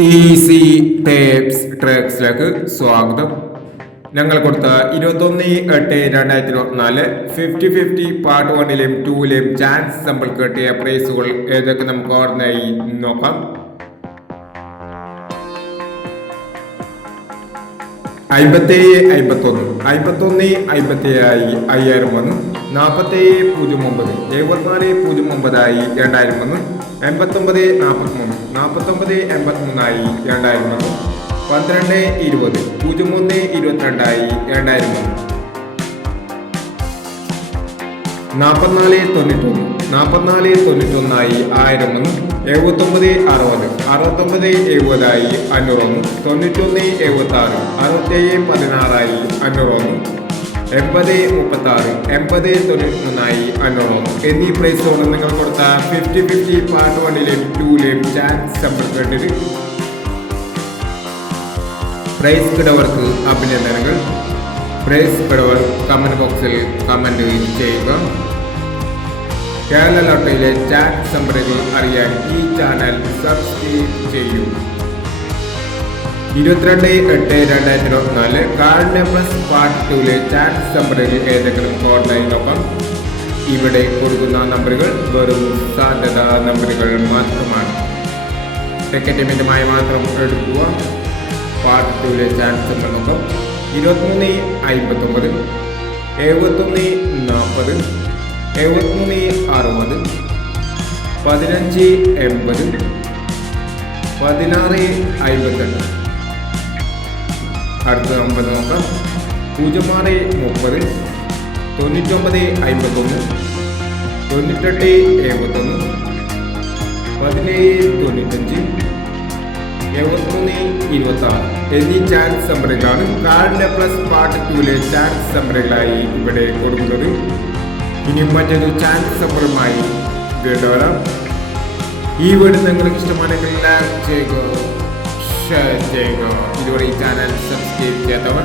Easy tapes ട്രാക്സിലേക്ക് സ്വാഗതം. ഞങ്ങൾ കൊടുത്ത ഇരുപത്തൊന്ന് എട്ട് രണ്ടായിരത്തി ഇരുപത്തിനാല് ഫിഫ്റ്റി ഫിഫ്റ്റി പാർട്ട് വണ്ണിലെയും ടൂവിലെയും ചാൻസ് നമ്മൾ കിട്ടിയ പ്രൈസുകൾ ഏതൊക്കെ നമുക്ക് ഓർമ്മയായി നോക്കാം. അമ്പത്തേഴ് അമ്പത്തൊന്ന് അമ്പത്തൊന്ന് അമ്പത്തേഴായി അയ്യായിരം വന്നു. നാൽപ്പത്തേഴ് പൂജ്യം ഒമ്പത് എഴുപത്തിനാല് പൂജ്യം ഒമ്പതായി രണ്ടായിരം വന്നു. എൺപത്തൊമ്പത് നാൽപ്പത്തിമൂന്ന് നാൽപ്പത്തൊമ്പത് എൺപത്തിമൂന്നായി രണ്ടായിരം വന്നു പന്ത്രണ്ട് ഇരുപത് പൂജ്യം മൂന്ന് ഇരുപത്തിരണ്ടായി രണ്ടായിരം വന്നു നാൽപ്പത്തിനാല് തൊണ്ണൂറ്റൊന്ന് നാൽപ്പത്തിനാല് തൊണ്ണൂറ്റൊന്നായി ആയിരം ഒന്ന് എഴുപത്തൊമ്പത് അറുപത് അറുപത്തൊമ്പത് എഴുപതായി അഞ്ഞൂറൊന്ന് തൊണ്ണൂറ്റൊന്ന് എഴുപത്തി ആറ് അറുപത്തേഴ് പതിനാറായി അഞ്ഞൂറൊന്ന്. എൺപത് മുപ്പത്തി ആറ് എൺപത് തൊണ്ണൂറ്റൊന്നായി അഞ്ഞൂറൊന്ന് എന്നീ പ്രൈസ് ഓണം നിങ്ങൾ കൊടുത്ത ഫിഫ്റ്റി ഫിഫ്റ്റി പാർട്ട് വണ്ണിലെയും ടൂലെയും ചാൻസ് സമ്പർക്കേണ്ടത് പ്രൈസ് കിടവർക്ക് അഭിനന്ദനങ്ങൾ. പ്രൈസ് കിടവർ കമന്റ് ബോക്സിൽ കമന്റ് ചെയ്യുക. കേരള ലോട്ടയിലെ ചാറ്റ് നമ്പറുകൾ അറിയാൻ ഈ ചാനൽ സബ്സ്ക്രൈബ് ചെയ്യൂ. ഇരുപത്തിരണ്ട് എട്ട് രണ്ടായിരത്തി ഇരുപത്തിനാല് കാർഡിനെ പ്ലസ് പാർട്ട് ടൂലെ ചാറ്റ് നമ്പറുകൾ ഏതെങ്കിലും നോക്കാം. ഇവിടെ കൊടുക്കുന്ന നമ്പറുകൾ വെറും സാധ്യത നമ്പറുകൾ മാത്രമാണ്. ടിക്കറ്റ് മിതമായി മാത്രം എടുക്കുക. പാർട്ട് ടൂലെ ചാറ്റ് നമ്പർ നോക്കാം. ഇരുപത്തിമൂന്ന് അമ്പത്തൊമ്പത് എഴുപത്തൊന്ന് നാൽപ്പത് എഴുപത്തിമൂന്ന് അറുപത് പതിനഞ്ച് എൺപത് പതിനാറ് അമ്പത്തെട്ട്. അടുത്ത നമ്പർ നോക്കാം പൂജ്യം ആറ് മുപ്പത് തൊണ്ണൂറ്റൊമ്പത് അമ്പത്തൊന്ന് തൊണ്ണൂറ്റെട്ട് എഴുപത്തൊന്ന് പതിനേഴ് തൊണ്ണൂറ്റഞ്ച് എഴുപത്തൊന്ന് ഇരുപത്താറ് എന്നീ ചാൻസ് നമ്പറുകളാണ് കാർഡിന്റെ പ്ലസ് പാർട്ട് ടൂലെ ചാൻസ് നമ്പറുകളായി ഇവിടെ കൊടുക്കുന്നത് ഇനി മറ്റൊരു ചാൻസ് നമ്പറുമായി വീണ്ടും ഈ വീട് നിങ്ങൾക്ക് ഇഷ്ടമാണെങ്കിൽ ലൈക്ക് ചെയ്യുക ഷെയർ ചെയ്യുക ഇതുവരെ ഈ ചാനൽ സബ്സ്ക്രൈബ് ചെയ്യാത്തവർ